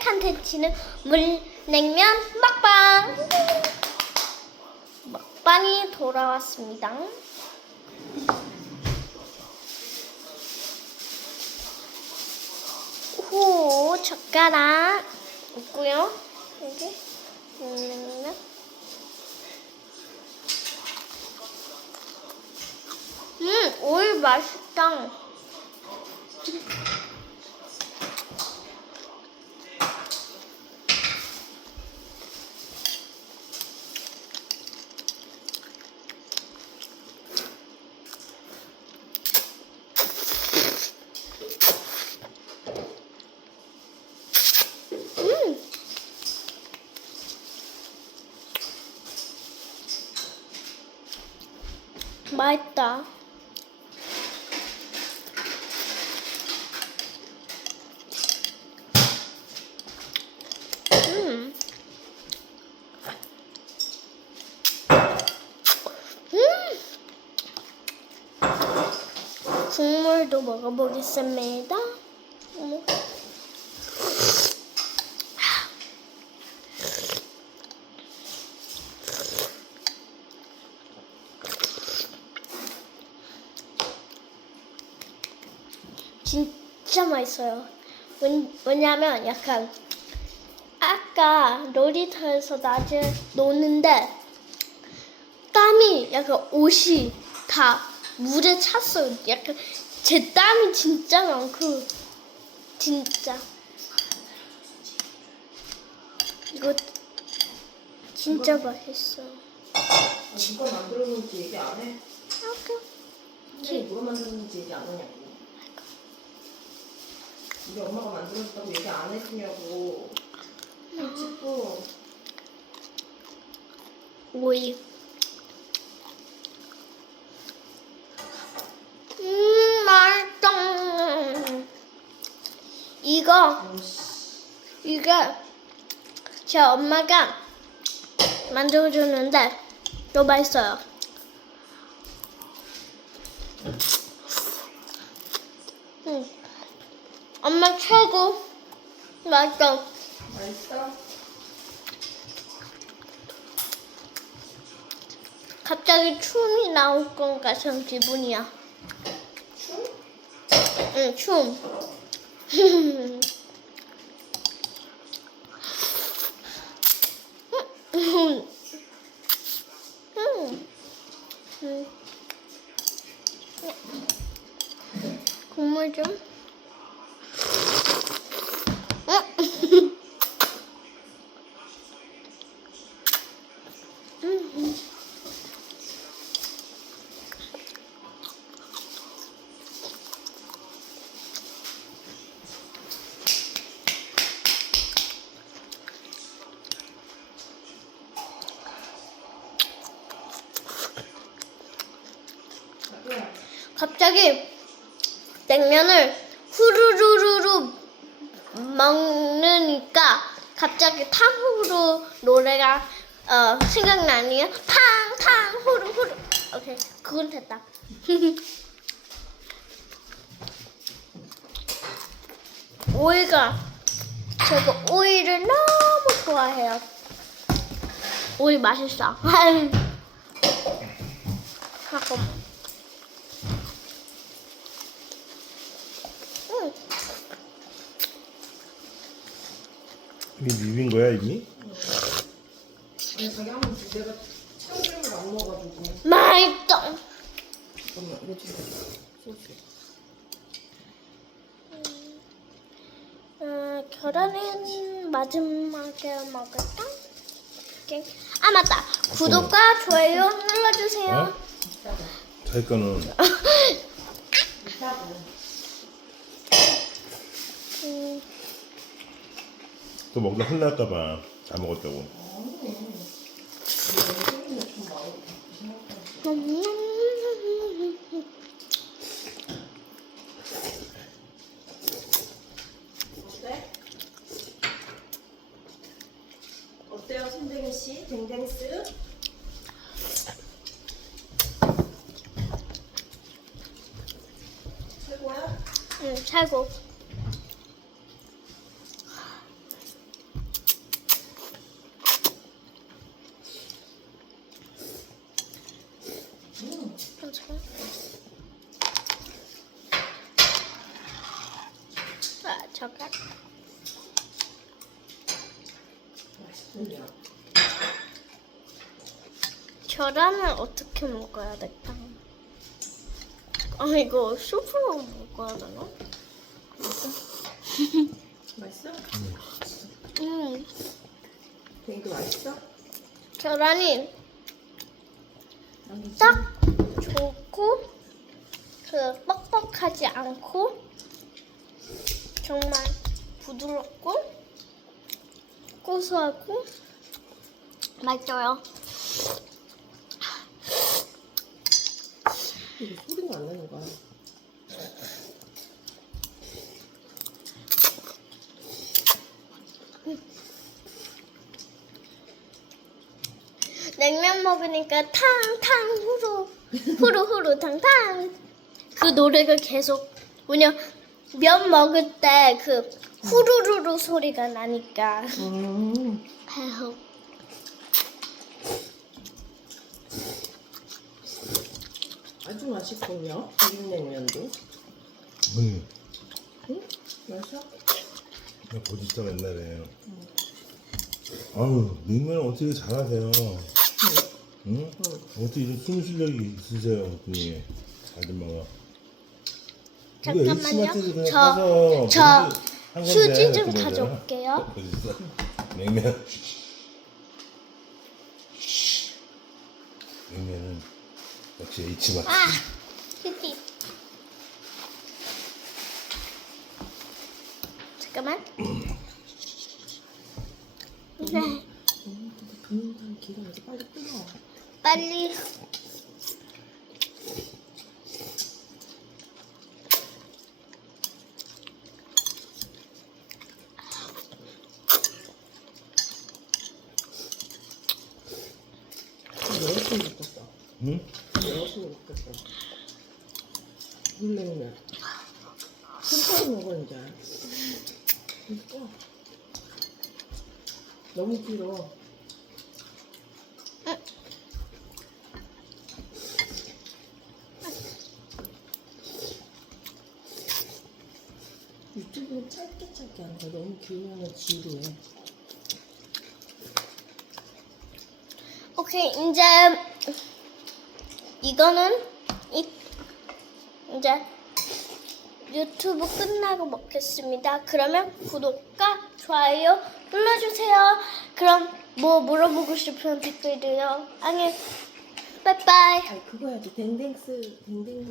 컨텐츠는 물냉면 먹방. 먹방이 돌아왔습니다. 호 젓가락 있고요. 여기 물냉면. 음, 오일 맛있다. 음. 맛있다. 음. 음. 국물도 먹어보겠습니다. 어머. 진짜 맛있어요. 왜냐면 약간 아까 놀이터에서 낮에 노는데 땀이 약간 옷이 다 물에 찼어요. 약간 제 땀이 진짜 많고 진짜 이거 진짜 맛있어. 누가 만들었는지 얘기 안 해? 아까 선생님이 누가 만들었는지 얘기 안 하냐고. 우리 엄마가 만들었다고 얘기 안 해주냐고. 찍고 오이. 음 맛있다. 이거 이게 제 엄마가 만들어줬는데 너무 맛있어요. 음. 엄마 최고. 맛있어. 맛있어? 갑자기 춤이 나올 것 같은 기분이야. 춤? 응, 춤. 음. 음. 음. 국물 좀. 음. 음. 자꾸야. 갑자기 냉면을 후루루루루 먹으니까 갑자기 탕후루 노래가 어, 생각나네요. 탕탕 후루 후루. 오케이 그건 됐다. 오이가 제가 오이를 너무 좋아해요. 오이 맛있어. 잠깐만. 응. 이게 비빈 거야 이미? 자기 한번 내가 참기름을 안 넣어가지고. 맛있다. 잠깐만 이거 지금 소스. 어, 계란은 마지막에 먹을까? 오케이. 아 맞다. 구독과 좋아요 눌러주세요. 어? 자기 거는 비싸고. 음, 또 먹다 혼날까봐 다 먹었다고. 아니. 어때? 어때요? 최고야? 응, 최고. 맛있군요. 계란을 어떻게 먹어야 될까? 아 이거 수프로 먹어야 되나? 맛있어? 음 되게 맛있어? 계란이 딱 좋고 그 뻑뻑하지 않고 정말 부드럽고 고소하고 맛있어요. 이게 소리가 안 나는 거야. 냉면 먹으니까 탕탕 후루 후루 후루 탕탕 그 노래가 계속 뭐냐 면 먹을 때 그 후루루루 소리가 나니까 음. 아주 맛있군요. 비빔냉면도. 응. 응? 맛있어? 나 보지있잖아 옛날에. 아유 냉면 어떻게 잘하세요? 응? 어떻게 이런 숨 실력이 있으세요, 언니? 아줌마가. 잠깐만요. 저- 저 휴지 좀. 가져올게요. 냉면. 냉면은 역시 H마트. 아 휴지 잠깐만 네 음, 기가 이제 빨리 끓어. 빨리 열심히 먹겠어. 응? 열심히 먹겠어. 물냉면. 천천히 먹어 이제. 진짜. 너무 길어. 유튜브는 짧게 짧게 거 너무 길면 지루해. 오케이 이제 이거는 이 이제 유튜브 끝나고 먹겠습니다. 그러면 구독과 좋아요 눌러주세요. 그럼 뭐 물어보고 싶으면 댓글도요. 안녕. 빠이빠이. 아니 그거 해야지 댕댕스 댕댕